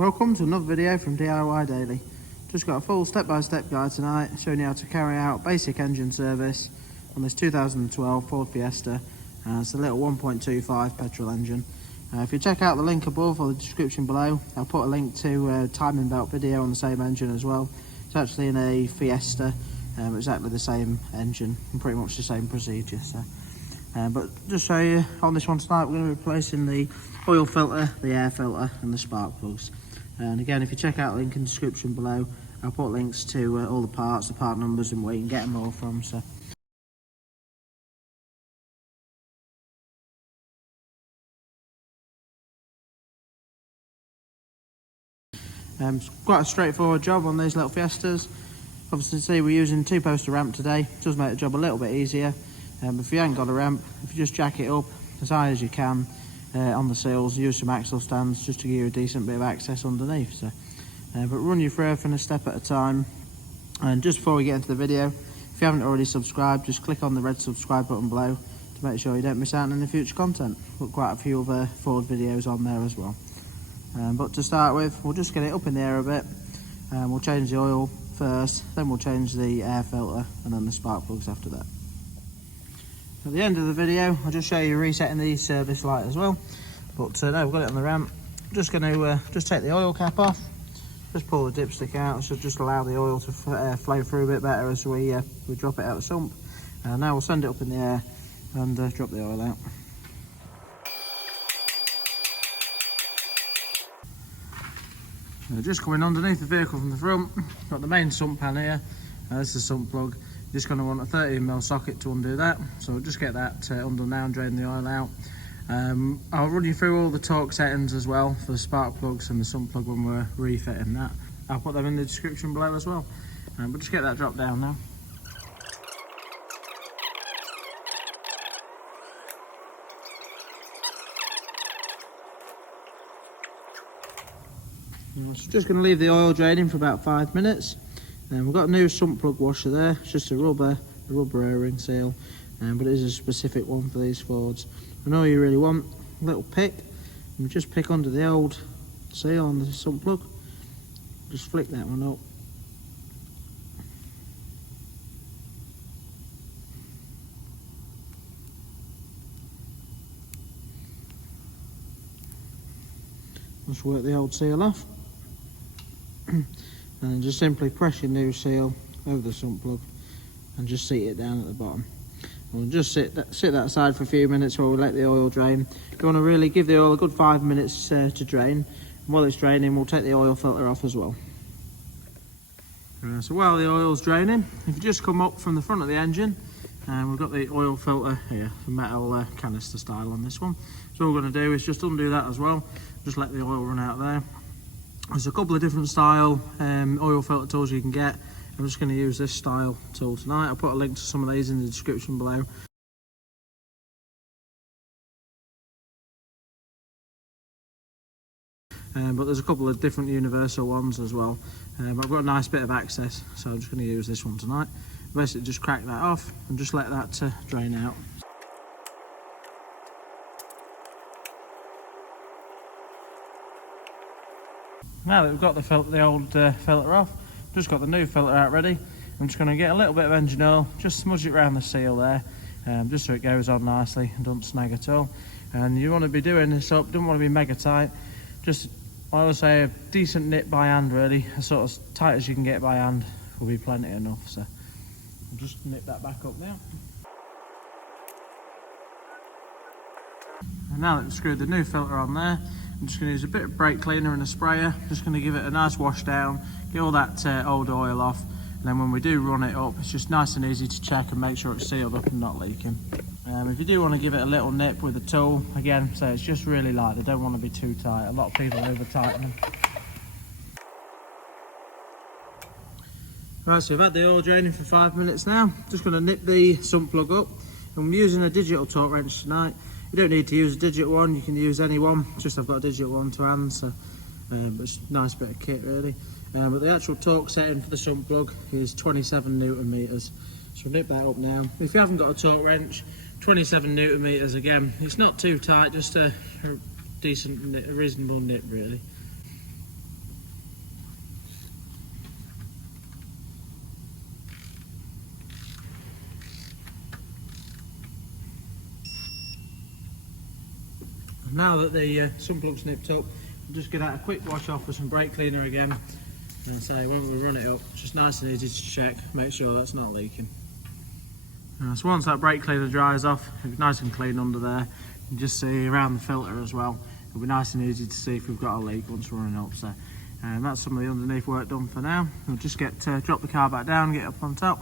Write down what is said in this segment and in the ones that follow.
Welcome to another video from DIY Daily. Just got a full step-by-step guide tonight showing you how to carry out basic engine service on this 2012 Ford Fiesta. It's a little 1.25 petrol engine. If you check out the link above or the description below, I'll put a link to a timing belt video on the same engine as well. It's actually in a Fiesta, exactly the same engine and pretty much the same procedure. But just show you on this one tonight, we're going to be replacing the oil filter, the air filter and the spark plugs. And again, if you check out the link in the description below, I'll put links to all the parts, the part numbers and where you can get them all from. It's quite a straightforward job on these little Fiestas. Obviously, see, we're using 2-poster ramp today. It does make the job a little bit easier. If you haven't got a ramp, if you just jack it up as high as you can on the seals, use some axle stands just to give you a decent bit of access underneath. But run you through everything a step at a time. And just before we get into the video, if you haven't already subscribed, just click on the red subscribe button below to make sure you don't miss out on any future content. Put quite a few other Ford videos on there as well. But to start with, we'll just get it up in the air a bit. We'll change the oil first, then we'll change the air filter and then the spark plugs after that. At the end of the video, I'll just show you resetting the service light as well. But no, we've got it on the ramp. I'm just going to just take the oil cap off, just pull the dipstick out. It should just allow the oil to flow through a bit better as we drop it out the sump. Now we'll send it up in the air and drop the oil out. Just coming underneath the vehicle from the front, got the main sump pan here. This is the sump plug. Just going to want a 13mm socket to undo that, so we'll just get that under now and drain the oil out. I'll run you through all the torque settings as well for the spark plugs and the sump plug when we're refitting that. I'll put them in the description below as well. But just get that dropped down now. So just going to leave the oil draining for about 5 minutes. We've got a new sump plug washer there. It's just a rubber O-ring seal, but it is a specific one for these Fords. And all you really want, a little pick, and we just pick under the old seal on the sump plug. Just flick that one up. Just work the old seal off. And then just simply press your new seal over the sump plug and just seat it down at the bottom. We'll just sit that aside for a few minutes while we let the oil drain. You want to really give the oil a good 5 minutes to drain. And while it's draining, we'll take the oil filter off as well. So while the oil's draining, if you just come up from the front of the engine, we've got the oil filter here, the metal canister style on this one. So all we're going to do is just undo that as well. Just let the oil run out there. There's a couple of different style oil filter tools you can get. I'm just going to use this style tool tonight. I'll put a link to some of these in the description below. But there's a couple of different universal ones as well. But I've got a nice bit of access, so I'm just going to use this one tonight. Basically just crack that off and just let that drain out. Now that we've got the old filter off, just got the new filter out ready. I'm just going to get a little bit of engine oil, just smudge it around the seal there, just so it goes on nicely and doesn't snag at all. And you want to be doing this up, don't want to be mega tight, just, I would say, a decent nip by hand really, as sort of tight as you can get by hand will be plenty enough. So I'll just nip that back up now. And now that we've screwed the new filter on there, I'm just going to use a bit of brake cleaner and a sprayer. Just going to give it a nice wash down, get all that old oil off, and then when we do run it up, it's just nice and easy to check and make sure it's sealed up and not leaking. If you do want to give it a little nip with a tool, again, so it's just really light, they don't want to be too tight. A lot of people over tighten them. Right, so we've had the oil draining for 5 minutes now. Just going to nip the sump plug up. I'm using a digital torque wrench tonight. You don't need to use a digital one, you can use any one. Just I've got a digital one to hand, so it's a nice bit of kit really. But the actual torque setting for the sump plug is 27 Newton meters. So we'll nip that up now. If you haven't got a torque wrench, 27 Newton meters again. It's not too tight, just a decent, reasonable nip really. Now that the sump plug's nipped up, I'm just going to have a quick wash off with some brake cleaner again, and say when we run it up, it's just nice and easy to check, make sure that's not leaking. So once that brake cleaner dries off, it'll be nice and clean under there. You can just see around the filter as well. It'll be nice and easy to see if we've got a leak once we're running up. So that's some of the underneath work done for now. We'll just drop the car back down, get up on top.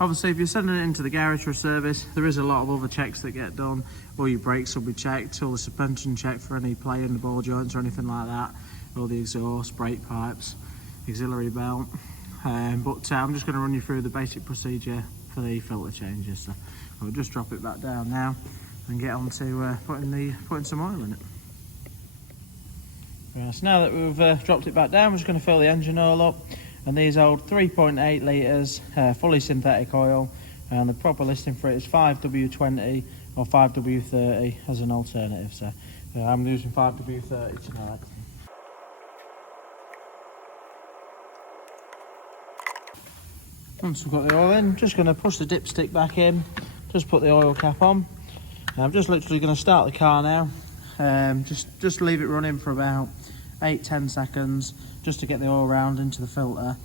Obviously, if you're sending it into the garage for a service, there is a lot of other checks that get done. All your brakes will be checked, all the suspension checked for any play in the ball joints or anything like that, all the exhaust, brake pipes, auxiliary belt. But I'm just going to run you through the basic procedure for the filter changes. So I'll just drop it back down now and get on to putting some oil in it. Right, so now that we've dropped it back down, we're just going to fill the engine oil up. And these hold 3.8 litres, fully synthetic oil, and the proper listing for it is 5W20 or 5W30 as an alternative. So I'm using 5W30 tonight. Once we've got the oil in, just going to push the dipstick back in, just put the oil cap on. And I'm just literally going to start the car now. Just leave it running for about 8-10 seconds just to get the oil round into the filter,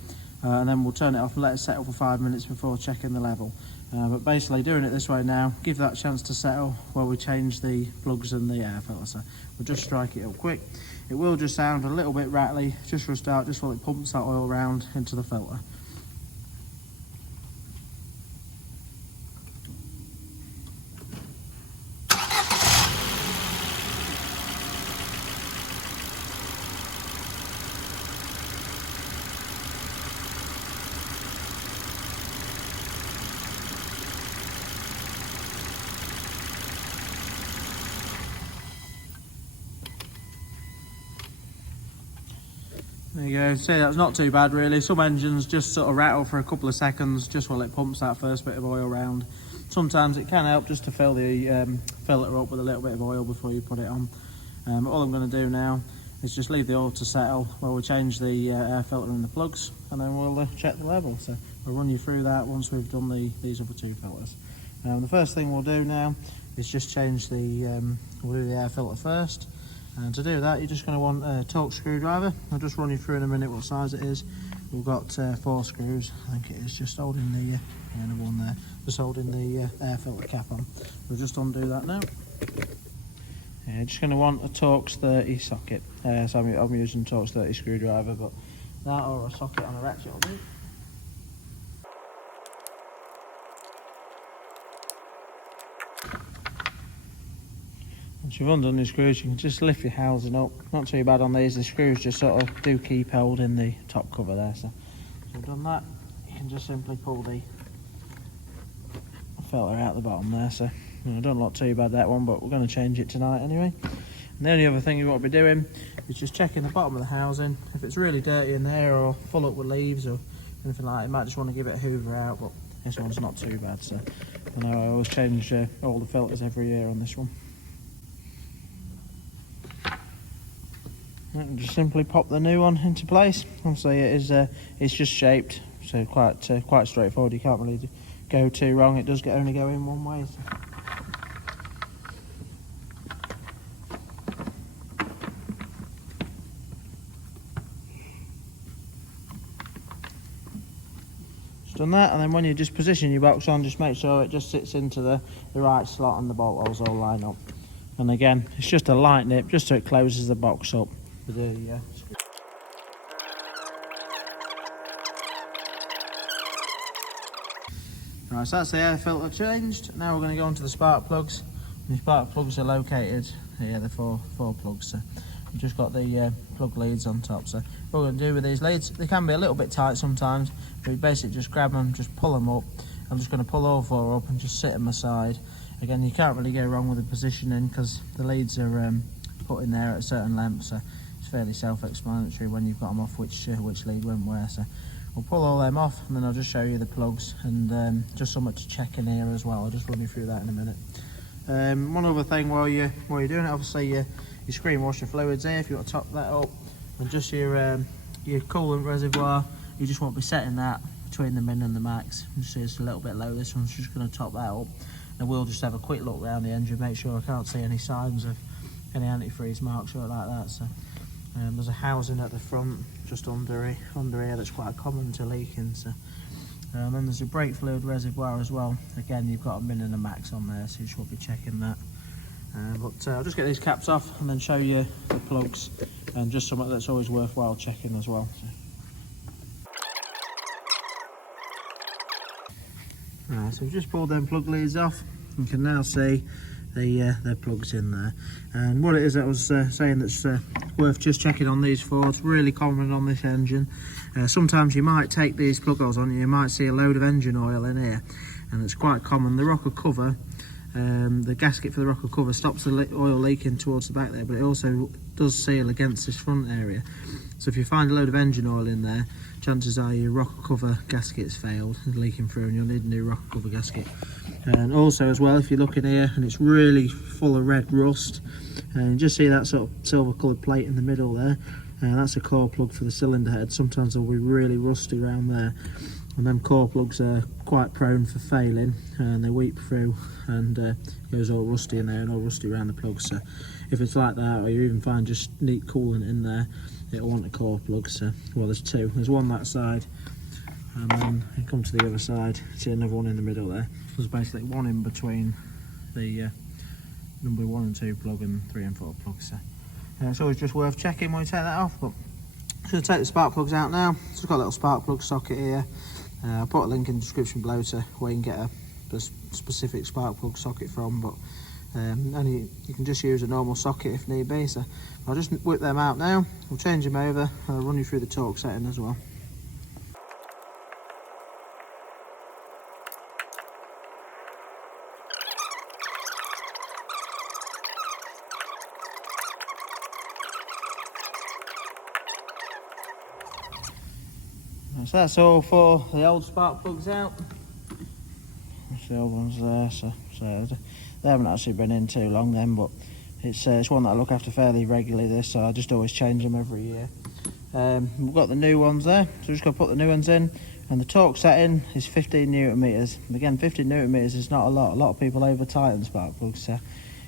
and then we'll turn it off and let it settle for 5 minutes before checking the level. But basically doing it this way now, give that chance to settle while we change the plugs and the air filter. So we'll just strike it up quick. It will just sound a little bit rattly just for a start, just while it pumps that oil round into the filter. There you go, see that's not too bad really. Some engines just sort of rattle for a couple of seconds just while it pumps that first bit of oil round. Sometimes it can help just to fill the filter up with a little bit of oil before you put it on. All I'm going to do now is just leave the oil to settle while we change the air filter and the plugs, and then we'll check the level. So we'll run you through that once we've done these other two filters. The first thing we'll do now is just change we'll do the air filter first. And to do that, you're just going to want a torque screwdriver. I'll just run you through in a minute what size it is. We've got 4 screws, I think it is, just holding the another one there, just holding the air filter cap on. We'll just undo that now. Yeah, just going to want a Torx 30 socket. So I'm using Torx 30 screwdriver, but that or a socket on a ratchet will do. Once you've undone the screws, you can just lift your housing up. Not too bad on these, the screws just sort of do keep held in the top cover there. So once you've done that, you can just simply pull the filter out the bottom there. So don't look too bad that one, but we're going to change it tonight anyway. And the only other thing you want to be doing is just checking the bottom of the housing. If it's really dirty in there or full up with leaves or anything like that, you might just want to give it a hoover out, but this one's not too bad. So I know I always change all the filters every year on this one. And just simply pop the new one into place. Obviously it is it's just shaped, so quite straightforward. You can't really go too wrong. It does only go in one way. So. Just done that, and then when you just position your box on, just make sure it just sits into the right slot and the bolt holes all line up. And again, it's just a light nip just so it closes the box up. Right, so that's the air filter changed. Now we're going to go on to the spark plugs. The spark plugs are located here, the four plugs. So we've just got the plug leads on top. So what we're going to do with these leads, they can be a little bit tight sometimes, but you basically just grab them, just pull them up. I'm just going to pull all 4 up and just sit them aside. Again, you can't really go wrong with the positioning because the leads are put in there at a certain length. So it's fairly self-explanatory when you've got them off which lead went where. So we'll pull all them off, and then I'll just show you the plugs and just something to check in here as well. I'll just run you through that in a minute. One other thing while you're doing it, obviously your screen washer fluids here. If you want to top that up, and just your coolant reservoir, you just want to be setting that between the min and the max. You see it's a little bit low. This one's just going to top that up, and we'll just have a quick look around the engine, make sure I can't see any signs of any antifreeze marks or like that. So there's a housing at the front just under here that's quite common to leaking. So and then there's a brake fluid reservoir as well. Again, you've got a min and a max on there, so you should be checking that. But I'll just get these caps off and then show you the plugs, and just something that's always worthwhile checking as well. Right, so we've just pulled them plug leads off. You can now see the plugs in there. And what it is, I was saying that's worth just checking on these Fords, really common on this engine. Sometimes you might take these plug holes on, you might see a load of engine oil in here, and it's quite common. The rocker cover, the gasket for the rocker cover stops the oil leaking towards the back there, but it also does seal against this front area. So if you find a load of engine oil in there, chances are your rocker cover gasket's failed, leaking through, and you'll need a new rocker cover gasket. And also as well, if you look in here and it's really full of red rust, and you just see that sort of silver coloured plate in the middle there, that's a core plug for the cylinder head. Sometimes they'll be really rusty around there, and them core plugs are quite prone for failing, and they weep through and goes all rusty in there and all rusty around the plugs. So if it's like that, or you even find just neat coolant in there, it'll want a core plug. So, well, there's two. There's one that side, and then you come to the other side, see another one in the middle there. There's basically one in between the number 1 and 2 plug and 3 and 4 plugs. So it's always just worth checking when you take that off. But I'm going to take the spark plugs out now. So I've got a little spark plug socket here. I'll put a link in the description below to where you can get a specific spark plug socket from, but you can just use a normal socket if need be. So I'll just whip them out now, we'll change them over, and I'll run you through the torque setting as well. So that's all for the old spark plugs out. That's the old ones there, so they haven't actually been in too long then, but it's one that I look after fairly regularly, this, so I just always change them every year. We've got the new ones there, so we're just going to put the new ones in, and the torque setting is 15 newton meters. Again, 15 newton meters is not a lot. A lot of people over tighten spark plugs, so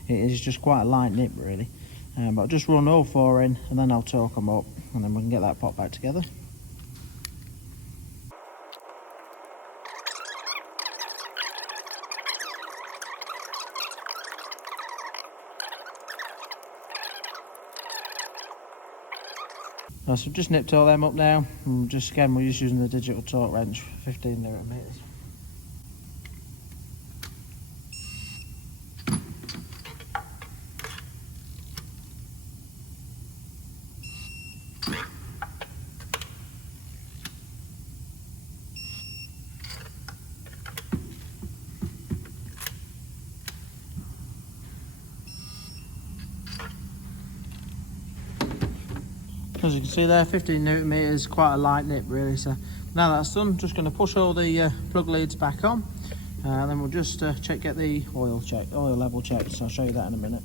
it is just quite a light nip really. But I'll just run all 4 in, and then I'll torque them up, and then we can get that pot back together. So I've just nipped all them up now, and just again we're just using the digital torque wrench, 15 newton meters. As you can see there, 15 newton meters, quite a light nip really. So now that's done, just going to push all the plug leads back on, and then we'll just get the oil level checked. So I'll show you that in a minute.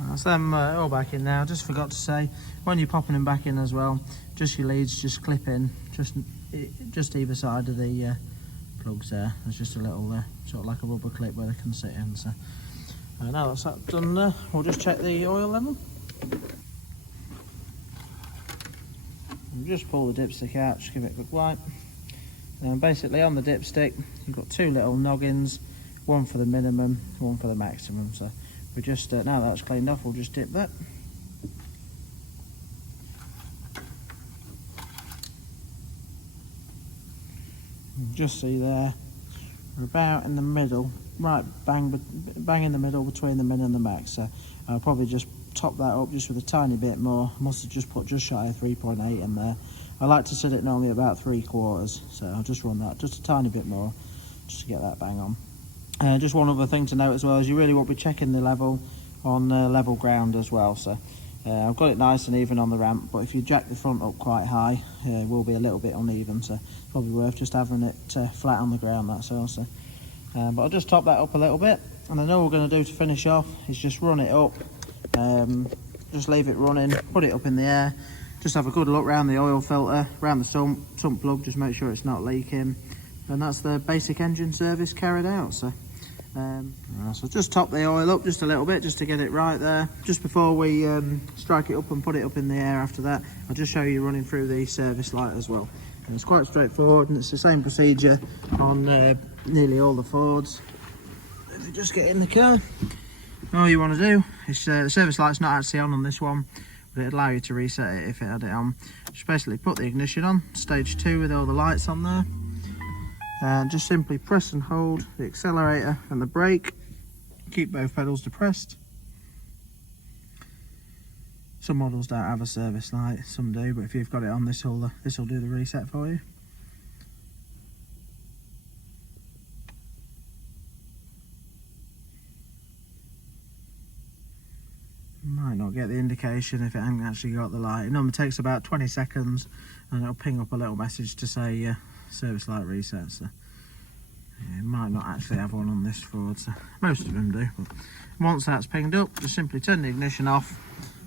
That's them all back in now. Just forgot to say, when you're popping them back in as well, just your leads just clip in, just either side of the plugs there. There's just a little sort of like a rubber clip where they can sit in. So now that's that done, we'll just check the oil level. And just pull the dipstick out, just give it a quick wipe. And basically on the dipstick, you've got 2 little noggins, one for the minimum, one for the maximum. So we just, now that's cleaned off, we'll just dip that. You just see there, we're about in the middle, right bang in the middle between the min and the max. So I'll probably just top that up just with a tiny bit more. I must have just put just shy of 3.8 in there. I like to set it normally about 3/4, so I'll just run that just a tiny bit more just to get that bang on. Just one other thing to note as well is you really won't be checking the level on level ground as well. So I've got it nice and even on the ramp, but if you jack the front up quite high, it will be a little bit uneven, so it's probably worth just having it flat on the ground, that's all. So but I'll just top that up a little bit, and then all we're going to do to finish off is just run it up, just leave it running, put it up in the air, just have a good look around the oil filter, around the sump plug, just make sure it's not leaking, and that's the basic engine service carried out. So So just top the oil up just a little bit just to get it right there. Just before we strike it up and put it up in the air after that, I'll just show you running through the service light as well. And it's quite straightforward, and it's the same procedure on nearly all the Fords. If you just get in the car, all you want to do is, the service light's not actually on this one, but it'd allow you to reset it if it had it on. Just basically put the ignition on, stage 2 with all the lights on there, and just simply press and hold the accelerator and the brake. Keep both pedals depressed. Some models don't have a service light, some do, but if you've got it on, this will do the reset for you. Might not get the indication if it hasn't actually got the light. It normally takes about 20 seconds and it'll ping up a little message to say service light reset. So yeah, it might not actually have one on this Ford, so most of them do. But once that's pinged up, just simply turn the ignition off,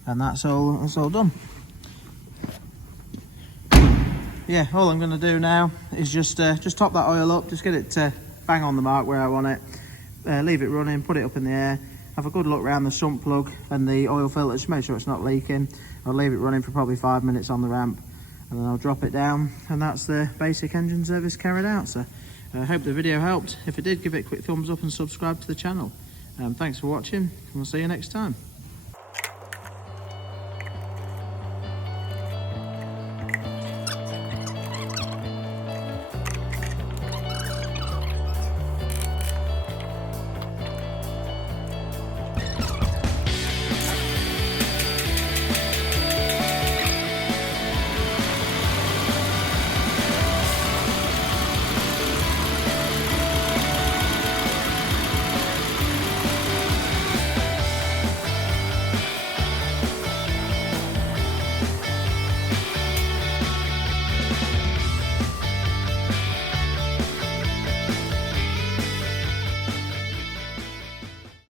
and that's all done. Yeah, all I'm going to do now is just top that oil up, just get it bang on the mark where I want it, leave it running, put it up in the air, have a good look around the sump plug and the oil filter, just make sure it's not leaking. I'll leave it running for probably 5 minutes on the ramp, and then I'll drop it down, and that's the basic engine service carried out. So I hope the video helped. If it did, give it a quick thumbs up and subscribe to the channel. Thanks for watching, and we'll see you next time.